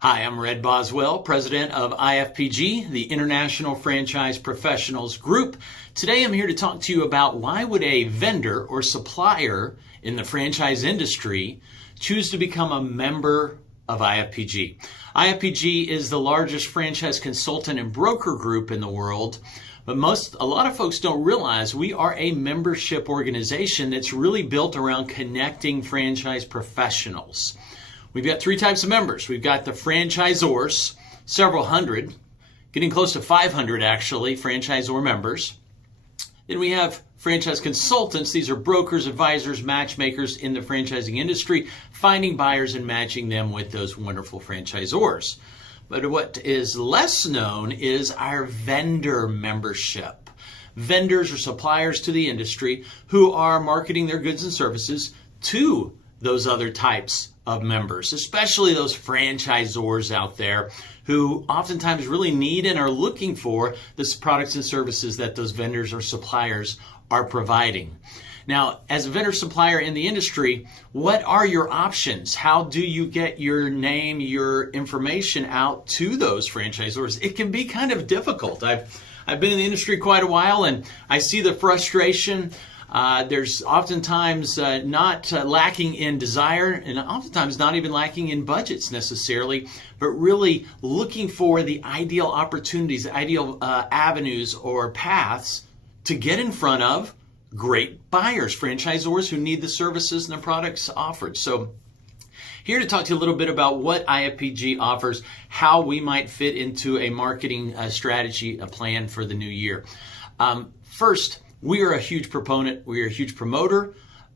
Hi, I'm Red Boswell, president of IFPG, the International Franchise Professionals Group. Today I'm here to talk to you about why would a vendor or supplier in the franchise industry choose to become a member of IFPG. IFPG is the largest franchise consultant and broker group in the world, but a lot of folks don't realize we are a membership organization that's really built around connecting franchise professionals. We've got three types of members. We've got the franchisors, several hundred, getting close to 500 actually, franchisor members. Then we have franchise consultants. These are brokers, advisors, matchmakers in the franchising industry, finding buyers and matching them with those wonderful franchisors. But what is less known is our vendor membership. Vendors or suppliers to the industry who are marketing their goods and services to those other types of members, especially those franchisors out there who oftentimes really need and are looking for the products and services that those vendors or suppliers are providing. Now, as a vendor supplier in the industry, what are your options? How do you get your name, your information out to those franchisors? It can be kind of difficult. I've been in the industry quite a while and I see the frustration. There's oftentimes not lacking in desire and oftentimes not even lacking in budgets necessarily, but really looking for the ideal opportunities, the ideal avenues or paths to get in front of great buyers, franchisors who need the services and the products offered. So here to talk to you a little bit about what IFPG offers, how we might fit into a marketing strategy, a plan for the new year. First, we are a huge proponent, we are a huge promoter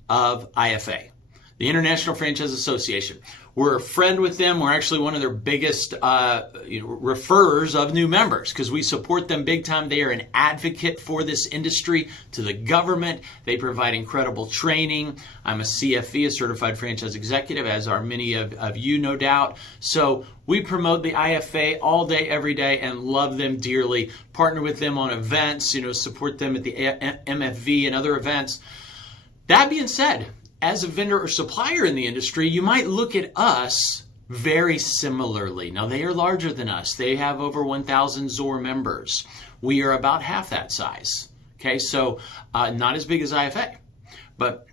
of IFA, the International Franchise Association. We're a friend with them. We're actually one of their biggest referrers of new members because we support them big time. They are an advocate for this industry to the government. They provide incredible training. I'm a CFE, a Certified Franchise Executive, as are many of you, no doubt. So we promote the IFA all day, every day, and love them dearly. Partner with them on events, support them at the MFV and other events. That being said, as a vendor or supplier in the industry, you might look at us very similarly. Now, they are larger than us. They have over 1,000 ZOR members. We are about half that size. Okay, so not as big as IFA, but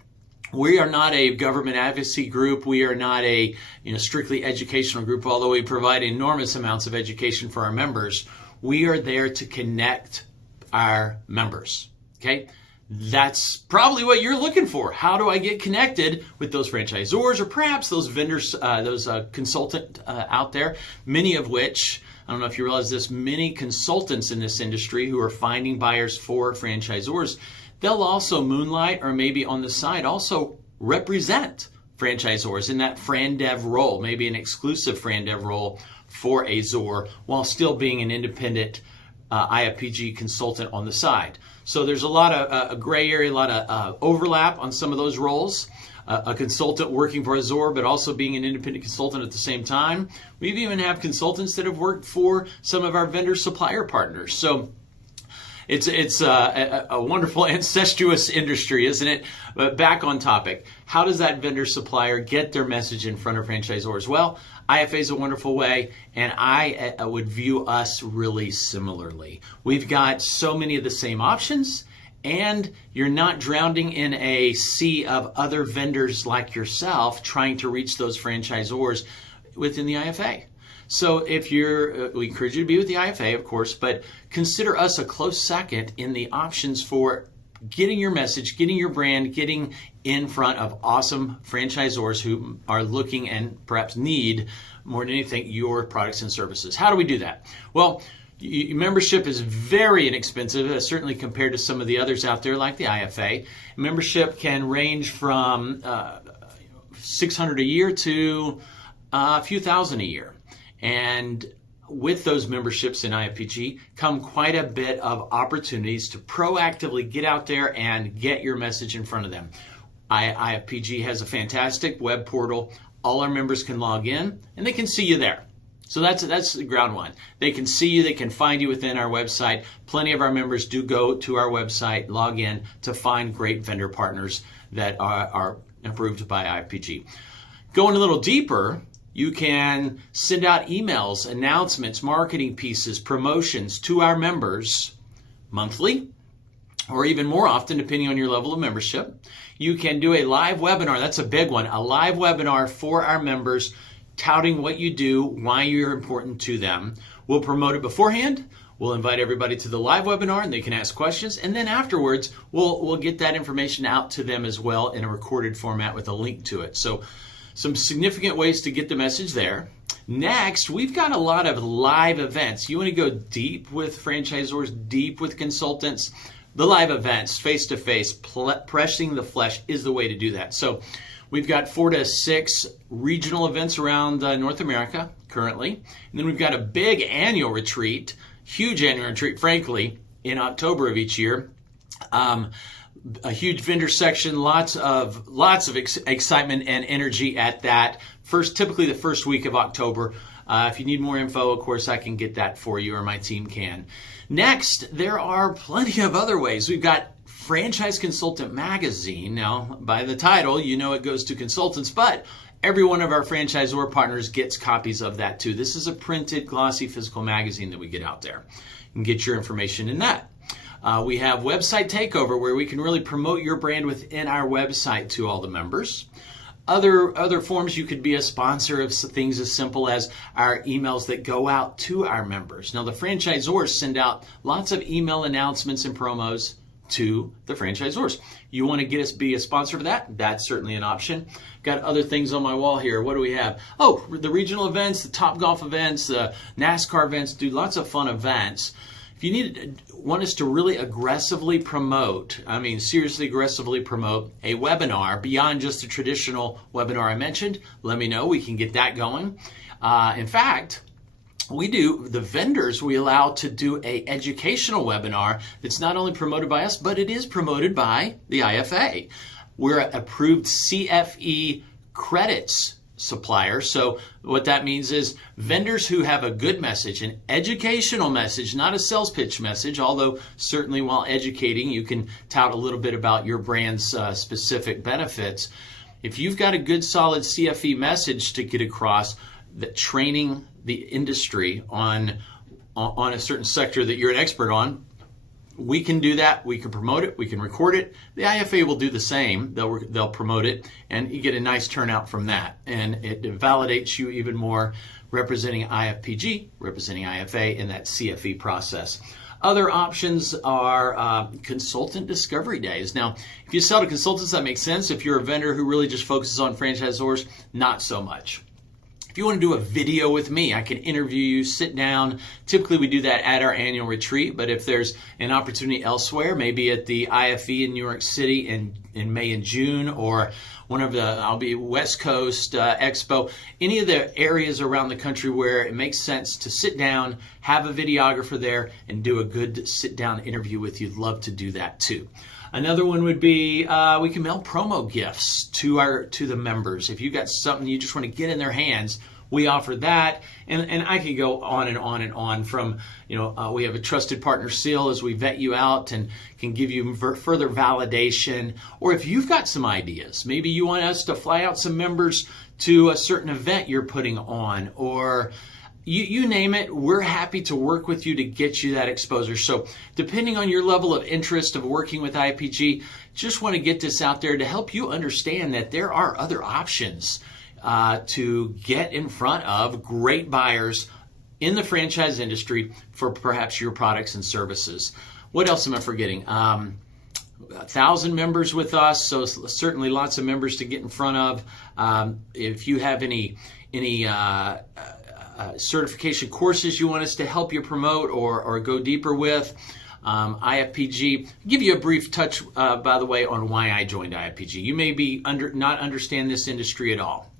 we are not a government advocacy group. We are not a strictly educational group, although we provide enormous amounts of education for our members. We are there to connect our members. Okay. That's probably what you're looking for. How do I get connected with those franchisors or perhaps those vendors, those consultants out there, many of which, I don't know if you realize this, many consultants in this industry who are finding buyers for franchisors, they'll also moonlight or maybe on the side also represent franchisors in that FranDev role, maybe an exclusive FranDev role for a ZOR while still being an independent IFPG consultant on the side. So there's a lot of a gray area, a lot of overlap on some of those roles. A consultant working for a ZOR, but also being an independent consultant at the same time. We even have consultants that have worked for some of our vendor supplier partners. So it's a wonderful incestuous industry, isn't it? But back on topic, how does that vendor supplier get their message in front of franchisors? Well, IFA is a wonderful way, and I would view us really similarly. We've got so many of the same options, and you're not drowning in a sea of other vendors like yourself trying to reach those franchisors within the IFA. So if we encourage you to be with the IFA, of course, but consider us a close second in the options for getting your message, getting your brand, getting in front of awesome franchisors who are looking and perhaps need more than anything your products and services. How do we do that? Well, membership is very inexpensive, certainly compared to some of the others out there like the IFA. Membership can range from $600 a year to a few thousand a year. And with those memberships in IFPG come quite a bit of opportunities to proactively get out there and get your message in front of them. IFPG has a fantastic web portal. All our members can log in and they can see you there. So that's the ground one. They can see you, they can find you within our website. Plenty of our members do go to our website, log in to find great vendor partners that are approved by IFPG. Going a little deeper, You can send out emails, announcements, marketing pieces, promotions to our members monthly, or even more often, depending on your level of membership. You can do a live webinar. That's a big one. A live webinar for our members, touting what you do, why you're important to them. We'll promote it beforehand. We'll invite everybody to the live webinar and they can ask questions. And then afterwards, we'll get that information out to them as well in a recorded format with a link to it. So some significant ways to get the message there. Next, we've got a lot of live events. You want to go deep with franchisors, deep with consultants. The live events, face-to-face, pressing the flesh is the way to do that. So we've got 4 to 6 regional events around North America currently. And then we've got a big annual retreat, huge annual retreat, frankly, in October of each year. A huge vendor section, lots of excitement and energy at that. Typically the first week of October. If you need more info, of course, I can get that for you, or my team can. Next, there are plenty of other ways. We've got Franchise Consultant Magazine. Now, by the title, you know it goes to consultants, but every one of our franchisor partners gets copies of that too. This is a printed, glossy, physical magazine that we get out there. You can get your information in that. We have Website Takeover, where we can really promote your brand within our website to all the members. Other forms, you could be a sponsor of things as simple as our emails that go out to our members. Now, the franchisors send out lots of email announcements and promos to the franchisors. You want to get us be a sponsor for that? That's certainly an option. Got other things on my wall here. What do we have? Oh, the regional events, the Top Golf events, the NASCAR events, do lots of fun events. If you want us to really aggressively promote, seriously aggressively promote a webinar beyond just the traditional webinar I mentioned, let me know. We can get that going. In fact, the vendors we allow to do a educational webinar that's not only promoted by us, but it is promoted by the IFA. We're an approved CFE credits supplier. So what that means is vendors who have a good message, an educational message, not a sales pitch message, although certainly while educating, you can tout a little bit about your brand's specific benefits. If you've got a good solid CFE message to get across, that training the industry on a certain sector that you're an expert on, we can do that. We can promote it. We can record it. The IFA will do the same. They'll promote it, and you get a nice turnout from that. And it validates you even more, representing IFPG, representing IFA in that CFE process. Other options are consultant discovery days. Now, if you sell to consultants, that makes sense. If you're a vendor who really just focuses on franchisors, not so much. If you want to do a video with me, I can interview you, sit down. Typically, we do that at our annual retreat, but if there's an opportunity elsewhere, maybe at the IFE in New York City in May and June, or I'll be West Coast Expo, any of the areas around the country where it makes sense to sit down, have a videographer there, and do a good sit-down interview with you. Love to do that too. Another one would be we can mail promo gifts to the members. If you've got something you just want to get in their hands, we offer that. And I can go on and on and on from, we have a trusted partner seal as we vet you out and can give you further validation. Or if you've got some ideas, maybe you want us to fly out some members to a certain event you're putting on, or you name it, we're happy to work with you to get you that exposure. So depending on your level of interest of working with IFPG, just want to get this out there to help you understand that there are other options to get in front of great buyers in the franchise industry for perhaps your products and services. What else am I forgetting? 1,000 members with us, so certainly lots of members to get in front of. If you have any certification courses you want us to help you promote or go deeper with, IFPG. Give you a brief touch, by the way, on why I joined IFPG. You may be not understand this industry at all.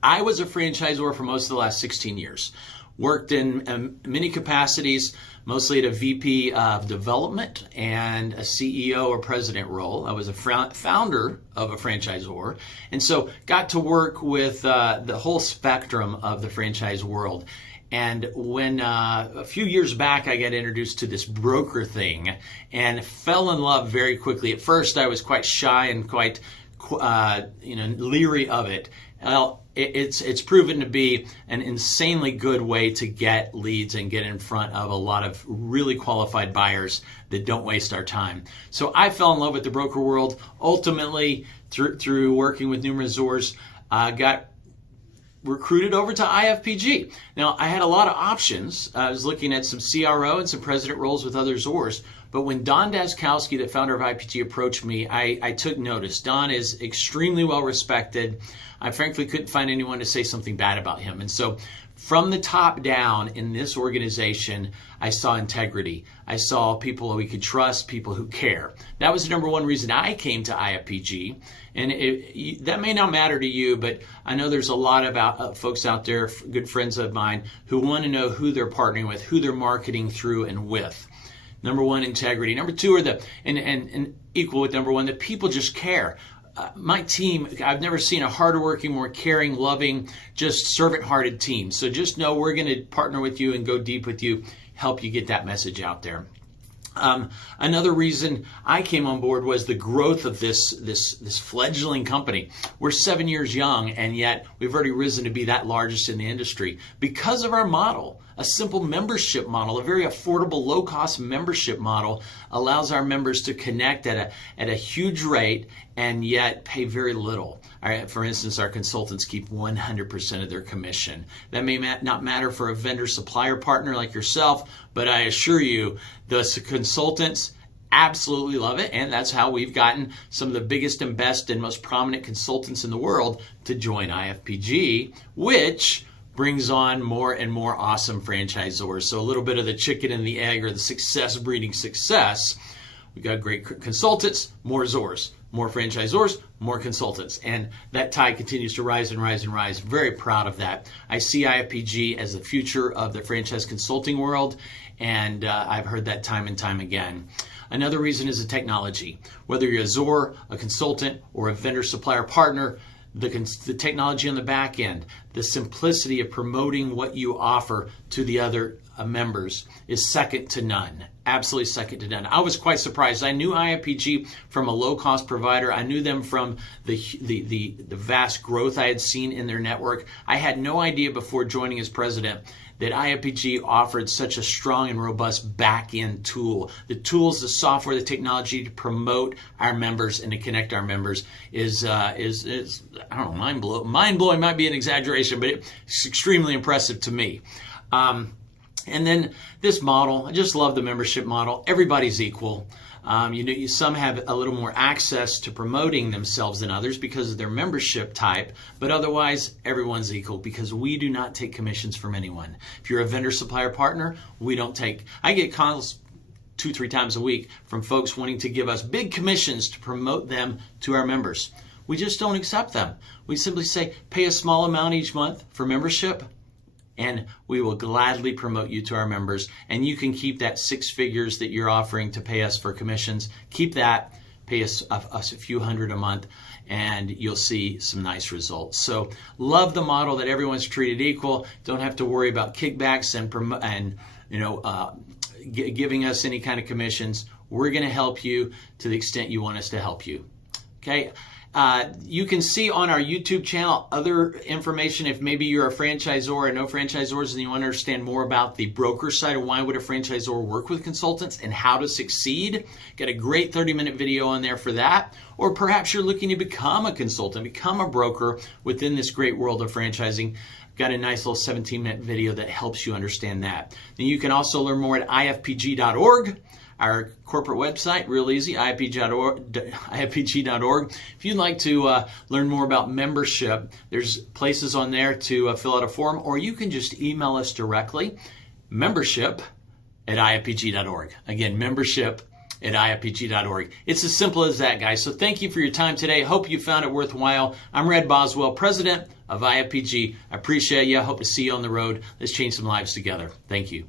I was a franchisor for most of the last 16 years. Worked in many capacities, mostly at a VP of development and a CEO or president role. I was a founder of a franchisor, and so got to work with the whole spectrum of the franchise world. And when a few years back I got introduced to this broker thing and fell in love very quickly. At first I was quite shy and quite leery of it. Well, it's proven to be an insanely good way to get leads and get in front of a lot of really qualified buyers that don't waste our time. So I fell in love with the broker world. Ultimately, through working with numerous ZORs, got recruited over to IFPG. Now, I had a lot of options. I was looking at some CRO and some president roles with other ZORs. But when Don Daskowski, the founder of IFPG, approached me, I took notice. Don is extremely well respected. I frankly couldn't find anyone to say something bad about him. And so from the top down in this organization, I saw integrity. I saw people we could trust, people who care. That was the number one reason I came to IFPG. And that may not matter to you, but I know there's a lot of folks out there, good friends of mine, who want to know who they're partnering with, who they're marketing through and with. Number one, integrity. Number two, and equal with number one, that people just care. My team, I've never seen a harder working, more caring, loving, just servant-hearted team. So just know we're going to partner with you and go deep with you, help you get that message out there. Another reason I came on board was the growth of this fledgling company. We're 7 years young, and yet we've already risen to be that largest in the industry because of our model. A simple membership model, a very affordable, low-cost membership model allows our members to connect at a huge rate and yet pay very little. All right, for instance, our consultants keep 100% of their commission. That may not matter for a vendor supplier partner like yourself, but I assure you, the consultants absolutely love it, and that's how we've gotten some of the biggest and best and most prominent consultants in the world to join IFPG, which brings on more and more awesome franchisors. So a little bit of the chicken and the egg, or the success breeding success. We got great consultants, more ZORs, more franchisors, more consultants. And that tide continues to rise and rise and rise. Very proud of that. I see IFPG as the future of the franchise consulting world, and I've heard that time and time again. Another reason is the technology. Whether you're a ZOR, a consultant, or a vendor supplier partner, the technology on the back end, the simplicity of promoting what you offer to the other members is second to none. Absolutely second to none. I was quite surprised. I knew IFPG from a low-cost provider. I knew them from the vast growth I had seen in their network. I had no idea before joining as president that IFPG offered such a strong and robust back-end tool. The tools, the software, the technology to promote our members and to connect our members is I don't know, mind-blowing might be an exaggeration, but it's extremely impressive to me. And then this model, I just love the membership model. Everybody's equal. Some have a little more access to promoting themselves than others because of their membership type, but otherwise everyone's equal because we do not take commissions from anyone. If you're a vendor supplier partner, we don't take. I get calls 2-3 times a week from folks wanting to give us big commissions to promote them to our members. We just don't accept them. We simply say, pay a small amount each month for membership, and we will gladly promote you to our members. And you can keep that 6 figures that you're offering to pay us for commissions. Keep that, pay us a few hundred a month, and you'll see some nice results. So love the model that everyone's treated equal. Don't have to worry about kickbacks and giving us any kind of commissions. We're going to help you to the extent you want us to help you. Okay. You can see on our YouTube channel other information if maybe you're a franchisor or no franchisors and you want to understand more about the broker side of why would a franchisor work with consultants and how to succeed. Got a great 30-minute video on there for that. Or perhaps you're looking to become a consultant, become a broker within this great world of franchising. Got a nice little 17-minute video that helps you understand that. Then you can also learn more at ifpg.org. Our corporate website, real easy, ifpg.org. If you'd like to learn more about membership, there's places on there to fill out a form, or you can just email us directly, membership@ifpg.org. Again, membership@ifpg.org. It's as simple as that, guys. So thank you for your time today. Hope you found it worthwhile. I'm Red Boswell, president of IFPG. I appreciate you. I hope to see you on the road. Let's change some lives together. Thank you.